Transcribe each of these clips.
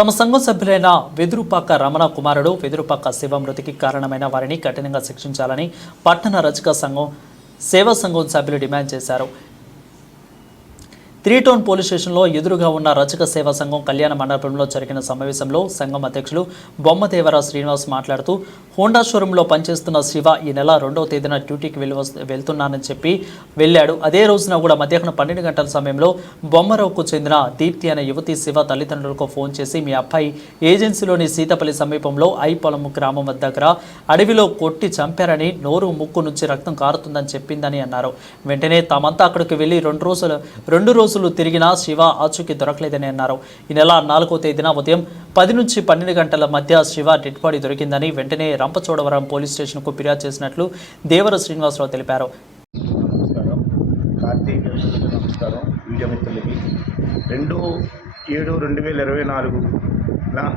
తమ సంఘం సభ్యులైన వెదురుపాక రమణ కుమారుడు వెదురుపాక శివ మృతికి కారణమైన వారిని కఠినంగా శిక్షించాలని పట్టణ రచక సంఘం సేవా సంఘం సభ్యులు డిమాండ్ చేశారు. త్రీ టౌన్ పోలీస్ స్టేషన్లో ఎదురుగా ఉన్న రచక సేవా సంఘం కళ్యాణ మండపంలో జరిగిన సమావేశంలో సంఘం అధ్యక్షులు బొమ్మదేవర శ్రీనివాస్ మాట్లాడుతూ హోండా షోరూంలో పనిచేస్తున్న శివ ఈ నెల రెండవ తేదీన డ్యూటీకి వెళ్ళి వెళ్తున్నానని చెప్పి వెళ్ళాడు. అదే రోజున కూడా మధ్యాహ్నం పన్నెండు గంటల సమయంలో బొమ్మరావుకు చెందిన దీప్తి అనే యువతి శివ తల్లిదండ్రులకు ఫోన్ చేసి మీ అబ్బాయి ఏజెన్సీలోని సీతపల్లి సమీపంలో ఐపొలం గ్రామం దగ్గర అడవిలో కొట్టి చంపారని నోరు ముక్కు నుంచి రక్తం కారుతుందని చెప్పిందని అన్నారు. వెంటనే తామంతా అక్కడికి వెళ్ళి రెండు రోజులు రెండు రోజులు తిరిగినా శివ ఆచూకీ దొరకలేదని అన్నారు. ఈ నెల నాలుగో తేదీన ఉదయం పది నుంచి పన్నెండు గంటల మధ్య శివ డెడ్ బాడీ దొరికిందని వెంటనే రంపచోడవరం పోలీస్ స్టేషన్కు ఫిర్యాదు చేసినట్లు దేవర శ్రీనివాసరావు తెలిపారు. నమస్కారం. కార్తీక్ మిత్రులకి నమస్కారం. రెండు ఏడు రెండు వేల ఇరవై నాలుగు నా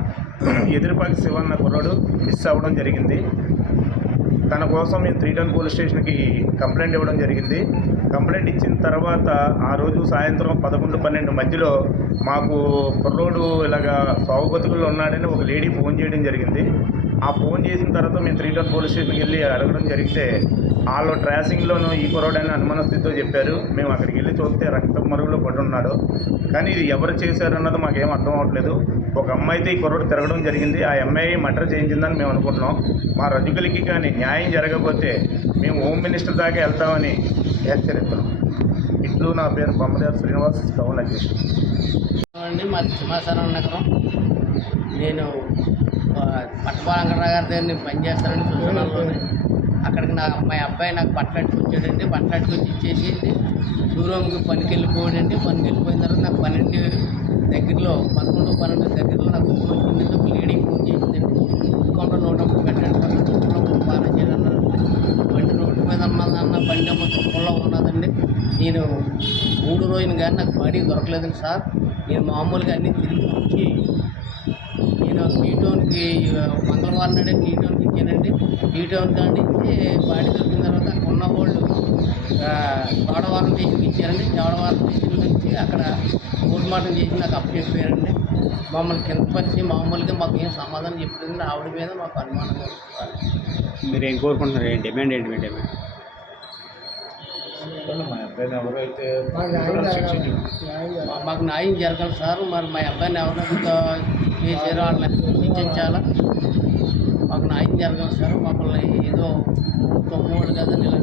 ఎదురుపాకి శివన్న కుర్రాడు మిస్ అవ్వడం జరిగింది. తన కోసం మేము త్రీ టౌన్ పోలీస్ స్టేషన్కి కంప్లైంట్ ఇవ్వడం జరిగింది. కంప్లైంట్ ఇచ్చిన తర్వాత ఆ రోజు సాయంత్రం పదకొండు పన్నెండు మధ్యలో మాకు కుర్రోడు ఇలాగా సాగు ఉన్నాడని ఒక లేడీ ఫోన్ చేయడం జరిగింది. ఆ ఫోన్ చేసిన తర్వాత మేము త్రీ టౌన్ పోలీస్ స్టేషన్కి వెళ్ళి అడగడం జరిగితే వాళ్ళు ట్రాసింగ్లోనూ ఈ కుర్రోడని అనుమాన స్థితితో చెప్పారు. మేము అక్కడికి వెళ్ళి చూస్తే రక్తం మరుగులో పడి ఉన్నాడు. కానీ ఇది ఎవరు చేశారన్నది మాకేం అర్థం అవ్వట్లేదు. ఒక అమ్మాయితో ఈ కుర్రోడు తిరగడం జరిగింది. ఆ అమ్మాయి మర్డర్ చేయించిందని మేము అనుకుంటున్నాం. మా రజకులకి కానీ న్యాయం జరగకపోతే మేము హోమ్ మినిస్టర్ దాకా వెళ్తామని హెచ్చరిస్తున్నాం. ముందు నా పేరు బొమ్మదేవ్ శ్రీనివాస్ టౌన్ అండి మాది సింహాసనం నగరం. నేను ఆ, గారి దగ్గర నేను పనిచేస్తానని చూస్తున్నాను. అక్కడికి నా మా అబ్బాయి నాకు బట్టలు వచ్చాడండి. బట్టలు వచ్చి ఇచ్చేసి దూరంకి పనికి వెళ్ళిపోయాడండి పనికి వెళ్ళిపోయిన తర్వాత నాకు పన్నెండు దగ్గరలో పదకొండు పన్నెండు దగ్గరలో నాకు ఫోన్ వచ్చింది. ఫోన్ చేసిందండి. కొంత నూట ముప్పై పెట్టండి. చుట్టూ చేయాలన్నారు బండి రోడ్డు మీద ఉన్నదన్న బండి మొత్తం ఉన్నదండి నేను మూడు రోజులు కానీ నాకు బాడీ దొరకలేదండి సార్. నేను మామూలుగా అన్నీ తిరిగి వచ్చి నేను టీటోన్కి మంగళవారం నాడే టీటోన్కి ఇచ్చానండి టీటోన్ కాడి నుంచి బాడీ దొరికిన తర్వాత అక్కడ ఉన్న వాళ్ళు చోడవరం స్టేషన్కి ఇచ్చారండి. చోడవరం స్టేషన్ నుంచి అక్కడ పోస్ట్మార్టం చేసి నాకు అప్పు చెప్పారండి మమ్మల్ని కిందపరిచి మామూలుగా మాకు ఏం సమాధానం చెప్పలేదండి. ఆవిడ మీద మాకు అనుమానం మీరు ఏం కోరుకుంటున్నారు? ఏంటి డిమాండ్ ఏంటి మీ డిమాండ్? మా అబ్బాయిని ఎవరైతే మాకు న్యాయం జరగాలి. సార్. మరి మా అబ్బాయిని ఎవరైతే చేశారో వాళ్ళని శిక్షించాలా? మాకు న్యాయం జరగాలి సార్. మమ్మల్ని ఏదో తక్కువడు కదా ఇలా